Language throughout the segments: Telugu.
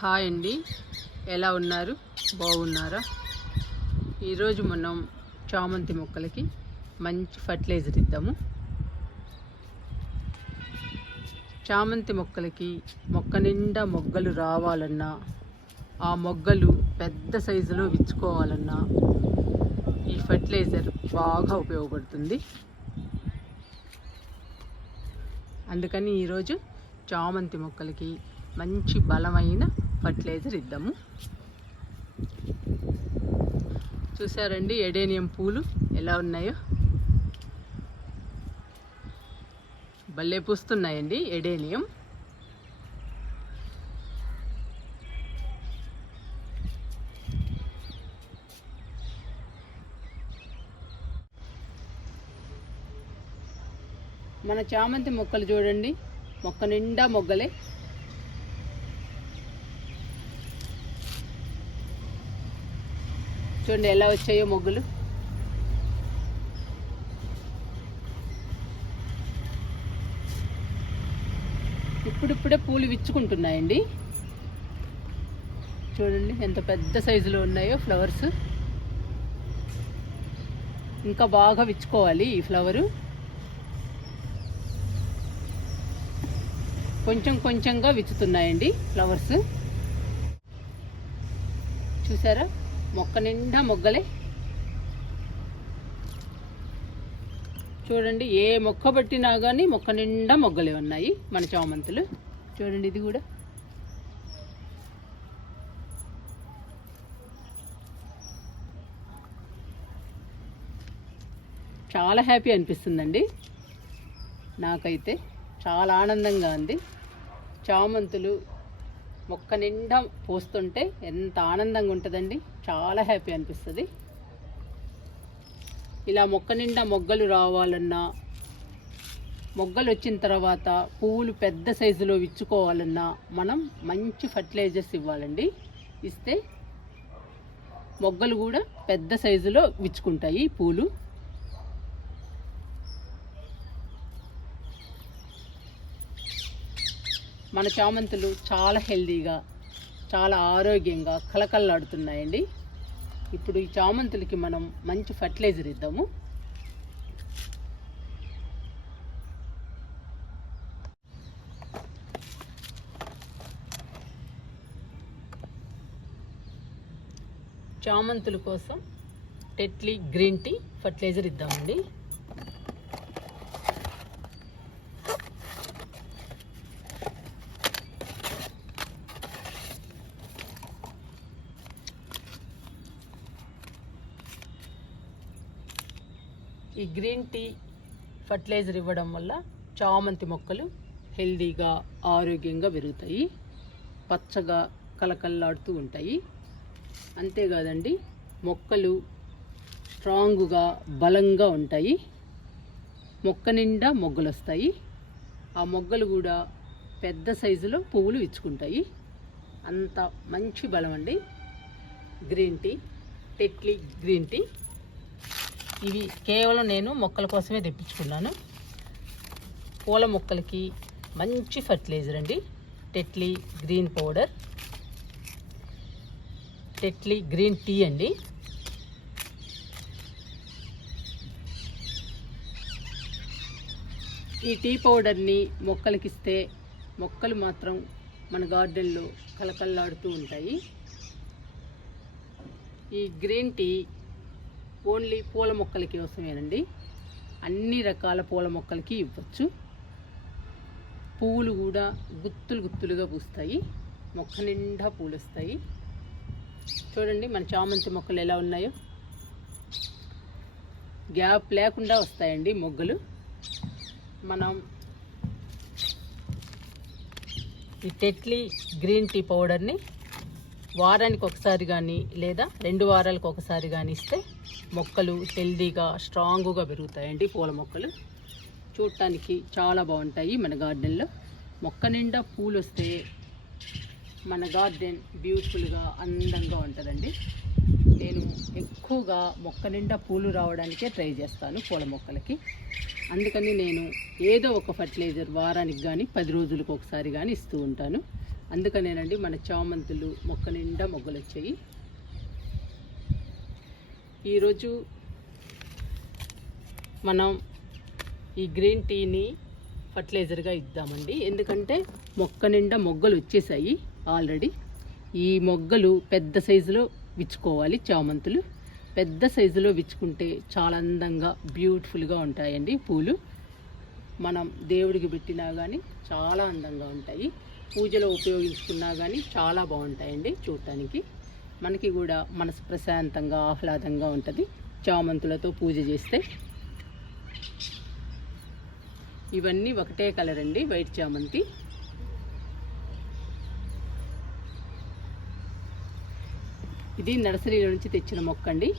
హాయ్ అండి, ఎలా ఉన్నారు? బాగున్నారా? ఈరోజు మనం చామంతి మొక్కలకి మంచి ఫర్టిలైజర్ ఇద్దాము. చామంతి మొక్కలకి మొక్క నిండా మొగ్గలు రావాలన్నా, ఆ మొగ్గలు పెద్ద సైజులో విచ్చుకోవాలన్నా ఈ ఫర్టిలైజర్ బాగా ఉపయోగపడుతుంది. అందుకని ఈరోజు చామంతి మొక్కలకి మంచి బలమైన ఫర్టిలైజర్ ఇద్దాము. చూసారండి ఎడేనియం పూలు ఎలా ఉన్నాయో, భలే పూస్తున్నాయండి ఎడేనియం. మన చామంతి మొక్కలు చూడండి, మొక్క నిండా మొగ్గలే. చూడండి ఎలా వచ్చాయో మొగ్గలు. ఇప్పుడిప్పుడే పూలు విచ్చుకుంటున్నాయండి. చూడండి ఎంత పెద్ద సైజులో ఉన్నాయో ఫ్లవర్స్. ఇంకా బాగా విచ్చుకోవాలి ఈ ఫ్లవరు. కొంచెం కొంచెంగా విచ్చుతున్నాయండి ఫ్లవర్స్. చూసారా, మొక్క నిండా మొగ్గలే. చూడండి ఏ మొక్క పట్టినా కానీ మొక్క నిండా మొగ్గలే ఉన్నాయి మన చామంతులు. చూడండి ఇది కూడా. చాలా హ్యాపీ అనిపిస్తుందండి నాకైతే, చాలా ఆనందంగా ఉంది. చామంతులు మొక్క నిండా పోస్తుంటే ఎంత ఆనందంగా ఉంటుందండి, చాలా హ్యాపీ అనిపిస్తుంది. ఇలా మొక్క నిండా మొగ్గలు రావాలన్నా, మొగ్గలు వచ్చిన తర్వాత పువ్వులు పెద్ద సైజులో విచ్చుకోవాలన్నా మనం మంచి ఫర్టిలైజర్స్ ఇవ్వాలండి. ఇస్తే మొగ్గలు కూడా పెద్ద సైజులో విచ్చుకుంటాయి పూలు. మన చామంతులు చాలా హెల్దీగా, చాలా ఆరోగ్యంగా కళకళలాడుతున్నాయండి. ఇప్పుడు ఈ చామంతులకి మనం మంచి ఫర్టిలైజర్ ఇద్దాము. చామంతుల కోసం టెట్లీ గ్రీన్ టీ ఫర్టిలైజర్ ఇద్దామండి. ఈ గ్రీన్ టీ ఫర్టిలైజర్ ఇవ్వడం వల్ల చామంతి మొక్కలు హెల్దీగా, ఆరోగ్యంగా పెరుగుతాయి, పచ్చగా కలకల్లాడుతూ ఉంటాయి. అంతేకాదండి, మొక్కలు స్ట్రాంగుగా, బలంగా ఉంటాయి. మొక్క నిండా మొగ్గలు వస్తాయి. ఆ మొగ్గలు కూడా పెద్ద సైజులో పువ్వులు విచ్చుకుంటాయి. అంత మంచి బలం అండి green tea, Tetley green tea. ఇవి కేవలం నేను మొక్కల కోసమే తెప్పించుకున్నాను. పూల మొక్కలకి మంచి ఫర్టిలైజర్ అండి Tetley green powder, Tetley green tea అండి. ఈ టీ పౌడర్ని మొక్కలకి ఇస్తే మొక్కలు మాత్రం మన గార్డెన్లో కలకల్లాడుతూ ఉంటాయి. ఈ గ్రీన్ టీ ఓన్లీ పూల మొక్కలకి కోసమేనండి. అన్ని రకాల పూల మొక్కలకి ఇవ్వచ్చు. పువ్వులు కూడా గుత్తులు గుత్తులుగా పూస్తాయి, మొక్క నిండా పూలు వస్తాయి. చూడండి మన చామంతి మొక్కలు ఎలా ఉన్నాయో, గ్యాప్ లేకుండా వస్తాయండి మొగ్గలు. మనం ఈ టెట్లీ గ్రీన్ టీ పౌడర్ని వారానికి ఒకసారి కానీ లేదా 2 వారాలకు ఒకసారి కానీ ఇస్తే మొక్కలు హెల్దీగా, స్ట్రాంగ్గా పెరుగుతాయండి. పూల మొక్కలు చూడటానికి చాలా బాగుంటాయి. మన గార్డెన్లో మొక్క నిండా పూలు వస్తే మన గార్డెన్ బ్యూటిఫుల్గా, అందంగా ఉంటుందండి. నేను ఎక్కువగా మొక్క నిండా పూలు రావడానికే ట్రై చేస్తాను పూల మొక్కలకి. అందుకని నేను ఏదో ఒక ఫర్టిలైజర్ వారానికి కానీ 10 రోజులకు ఒకసారి కానీ ఇస్తూ ఉంటాను. అందుకనేనండి మన చామంతులు మొక్క నిండా మొగ్గలు వచ్చాయి. ఈరోజు మనం ఈ గ్రీన్ టీని ఫర్టిలైజర్గా ఇద్దామండి. ఎందుకంటే మొక్క నిండా మొగ్గలు వచ్చేసాయి ఆల్రెడీ. ఈ మొగ్గలు పెద్ద సైజులో విచ్చుకోవాలి. చామంతులు పెద్ద సైజులో విచ్చుకుంటే చాలా అందంగా బ్యూటిఫుల్గా ఉంటాయండి. పూలు మనం దేవుడికి పెట్టినా కానీ చాలా అందంగా ఉంటాయి. పూజలో ఉపయోగించుకున్నా కానీ చాలా బాగుంటాయండి. చూడటానికి మనకి కూడా మనసు ప్రశాంతంగా ఆహ్లాదంగా ఉంటుంది చామంతులతో పూజ చేస్తే. ఇవన్నీ ఒకటే కలర్ అండి, వైట్ చామంతి. ఇది నర్సరీలో నుంచి తెచ్చిన మొక్క అండి.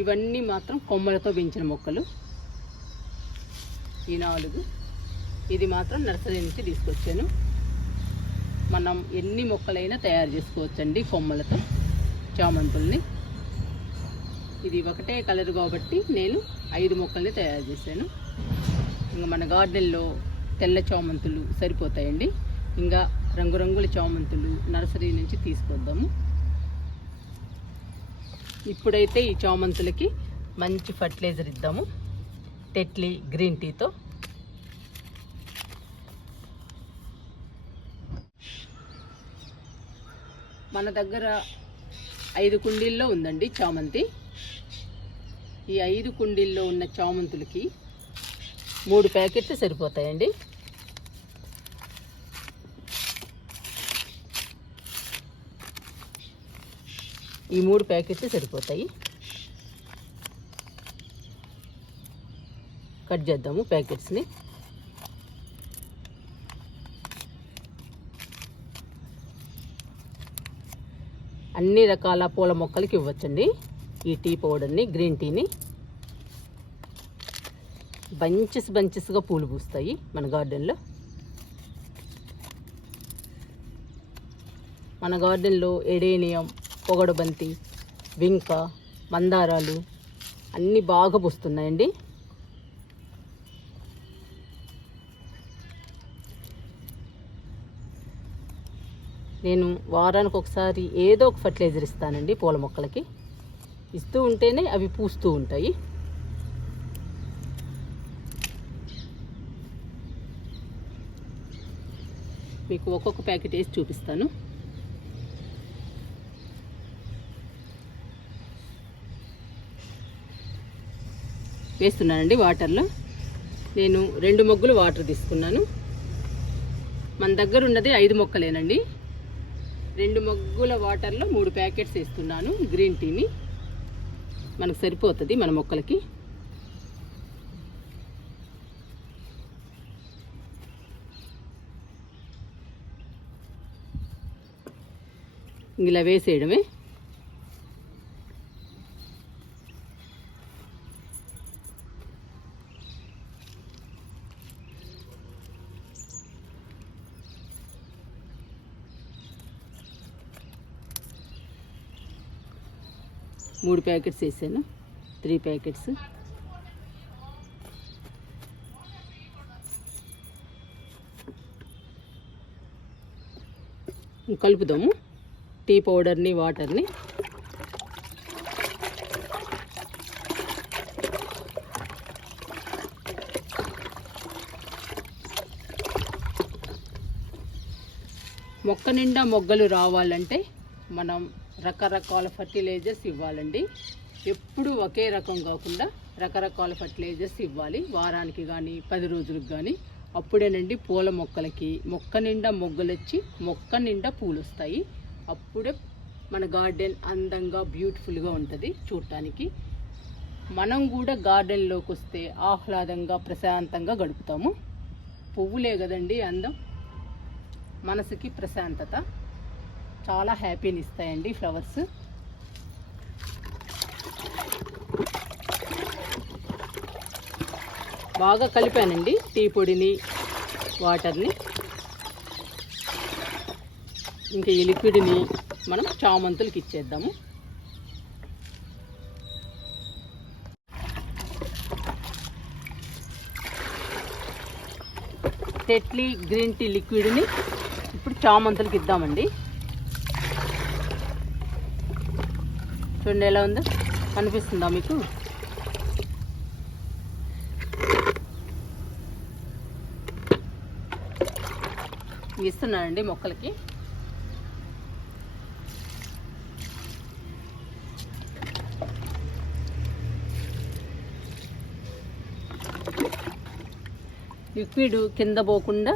ఇవన్నీ మాత్రం కొమ్మలతో పెంచిన మొక్కలు. ఈ 4 ఇది మాత్రం నర్సరీ నుంచి తీసుకొచ్చాను. మనం ఎన్ని మొక్కలైనా తయారు చేసుకోవచ్చండి కొమ్మలతో చామంతుల్ని. ఇది ఒకటే కలర్ కాబట్టి నేను 5 మొక్కల్ని తయారు చేశాను. ఇంకా మన గార్డెన్లో తెల్ల చామంతులు సరిపోతాయండి. ఇంకా రంగురంగుల చామంతులు నర్సరీ నుంచి తీసుకొద్దాము. ఇప్పుడైతే ఈ చామంతులకి మంచి ఫర్టిలైజర్ ఇద్దాము టెట్లీ గ్రీన్ టీతో. మన దగ్గర 5 కుండీల్లో ఉందండి చామంతి. ఈ 5 కుండీల్లో ఉన్న చామంతులకి 3 ప్యాకెట్లు సరిపోతాయండి. ఈ 3 ప్యాకెట్లు సరిపోతాయి. కట్ చేద్దాము ప్యాకెట్స్ని. అన్ని రకాల పూల మొక్కలకి ఇవ్వచ్చండి ఈ టీ పౌడర్ని, గ్రీన్ టీని. బంచెస్గా పూలు పూస్తాయి మన గార్డెన్లో. మన గార్డెన్లో ఎడేనియం, పొగడబంతి, వింక, మందారాలు అన్నీ బాగా పూస్తున్నాయండి. నేను వారానికి ఒకసారి ఏదో ఒక ఫర్టిలైజర్ ఇస్తానండి పూల మొక్కలకి. ఇస్తూ ఉంటేనే అవి పూస్తూ ఉంటాయి. మీకు ఒక్కొక్క ప్యాకెట్ వేసి చూపిస్తాను. వేస్తున్నానండి వాటర్లో. నేను 2 మొగ్గులు వాటర్ తీసుకున్నాను. మన దగ్గర ఉన్నది 5 మొక్కలేనండి. 2 మొగ్గుల వాటర్లో 3 ప్యాకెట్స్ వేస్తున్నాను గ్రీన్ టీని. మనకు సరిపోతుంది మన మొక్కలకి. ఇలా వేసేయడమే. మూడు ప్యాకెట్స్ వేసాను, 3 ప్యాకెట్స్. కలుపుదాము టీ పౌడర్ని, వాటర్ని. మొక్క నిండా మొగ్గలు రావాలంటే మనం రకరకాల ఫర్టిలైజర్స్ ఇవ్వాలండి. ఎప్పుడు ఒకే రకం కాకుండా రకరకాల ఫర్టిలైజర్స్ ఇవ్వాలి. వారానికి కానీ 10 రోజులకు కానీ. అప్పుడేనండి పూల మొక్కలకి మొక్క నిండా మొగ్గలు వచ్చి మొక్క నిండా పూలు వస్తాయి. అప్పుడే మన గార్డెన్ అందంగా బ్యూటిఫుల్గా ఉంటుంది చూడటానికి. మనం కూడా గార్డెన్లోకి వస్తే ఆహ్లాదంగా ప్రశాంతంగా గడుపుతాము. పువ్వులే కదండి అందం, మనసుకి ప్రశాంతత, చాలా హ్యాపీని ఇస్తాయండి ఫ్లవర్స్. బాగా కలిపానండి టీ పొడిని, వాటర్ని. ఇంకా ఈ లిక్విడ్ని మనం చామంతులకి ఇచ్చేద్దాము. టెట్లీ గ్రీన్ టీ లిక్విడ్ని ఇప్పుడు చామంతులకి ఇద్దామండి. చూడండి ఎలా ఉందో, కనిపిస్తుందా మీకు? ఇస్తున్నానండి మొక్కలకి. లిక్విడ్ కింద పోకుండా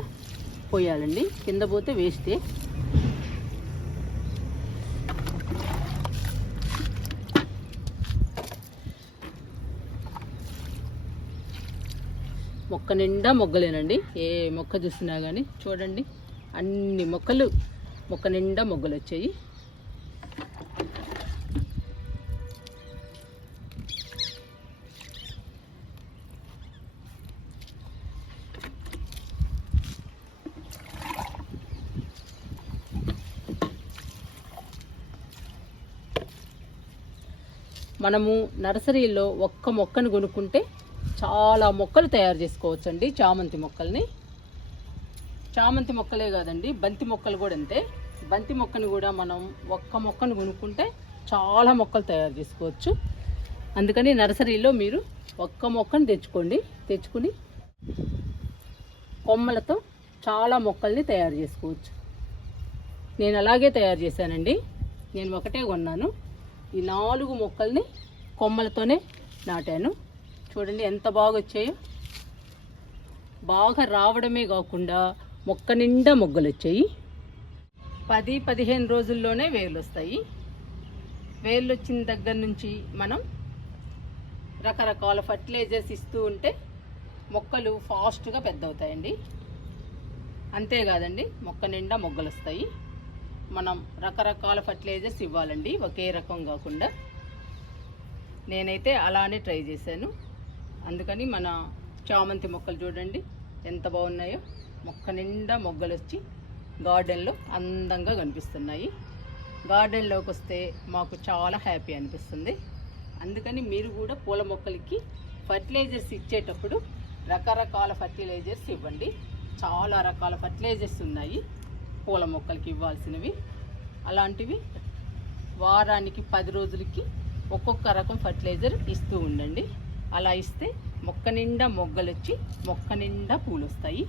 పోయాలండి, కింద పోతే వేస్టే. మొక్క నిండా మొగ్గలేనండి, ఏ మొక్క చూసినా కానీ చూడండి అన్ని మొక్కలు, మొక్క నిండా మొగ్గలు వచ్చాయి. మనము నర్సరీలో ఒక్క మొక్కను కొనుక్కుంటే చాలా మొక్కలు తయారు చేసుకోవచ్చండి. చామంతి మొక్కల్ని, చామంతి మొక్కలే కాదండి, బంతి మొక్కలు కూడా అంతే. బంతి మొక్కను కూడా మనం ఒక్క మొక్కను కొనుక్కుంటే చాలా మొక్కలు తయారు చేసుకోవచ్చు. అందుకని నర్సరీలో మీరు ఒక్క మొక్కను తెచ్చుకుని కొమ్మలతో చాలా మొక్కల్ని తయారు చేసుకోవచ్చు. నేను అలాగే తయారు చేశానండి. నేను ఒకటే కొన్నాను, ఈ 4 మొక్కల్ని కొమ్మలతోనే నాటాను. చూడండి ఎంత బాగా వచ్చాయో. బాగా రావడమే కాకుండా మొక్క నిండా మొగ్గలు వచ్చాయి. 10-15 రోజుల్లోనే వేర్లు వస్తాయి. వేర్లు వచ్చిన దగ్గర నుంచి మనం రకరకాల ఫర్టిలైజర్స్ ఇస్తూ ఉంటే మొక్కలు ఫాస్ట్గా పెద్ద అవుతాయండి. అంతేకాదండి, మొక్క నిండా మొగ్గలు వస్తాయి. మనం రకరకాల ఫర్టిలైజర్స్ ఇవ్వాలండి, ఒకే రకం కాకుండా. నేనైతే అలానే ట్రై చేశాను. అందుకని మన చామంతి మొక్కలు చూడండి ఎంత బాగున్నాయో. మొక్క నిండా మొగ్గలు వచ్చి గార్డెన్లో అందంగా కనిపిస్తున్నాయి. గార్డెన్లోకి వస్తే మాకు చాలా హ్యాపీ అనిపిస్తుంది. అందుకని మీరు కూడా పూల మొక్కలకి ఫర్టిలైజర్స్ ఇచ్చేటప్పుడు రకరకాల ఫర్టిలైజర్స్ ఇవ్వండి. చాలా రకాల ఫర్టిలైజర్స్ ఉన్నాయి పూల మొక్కలకి ఇవ్వాల్సినవి. అలాంటివి వారానికి 10 రోజులకి ఒక్కొక్క రకం ఫర్టిలైజర్ ఇస్తూ ఉండండి. అలా ఇస్తే మొక్క నిండా మొగ్గలు వచ్చి మొక్క నిండా పూలు వస్తాయి.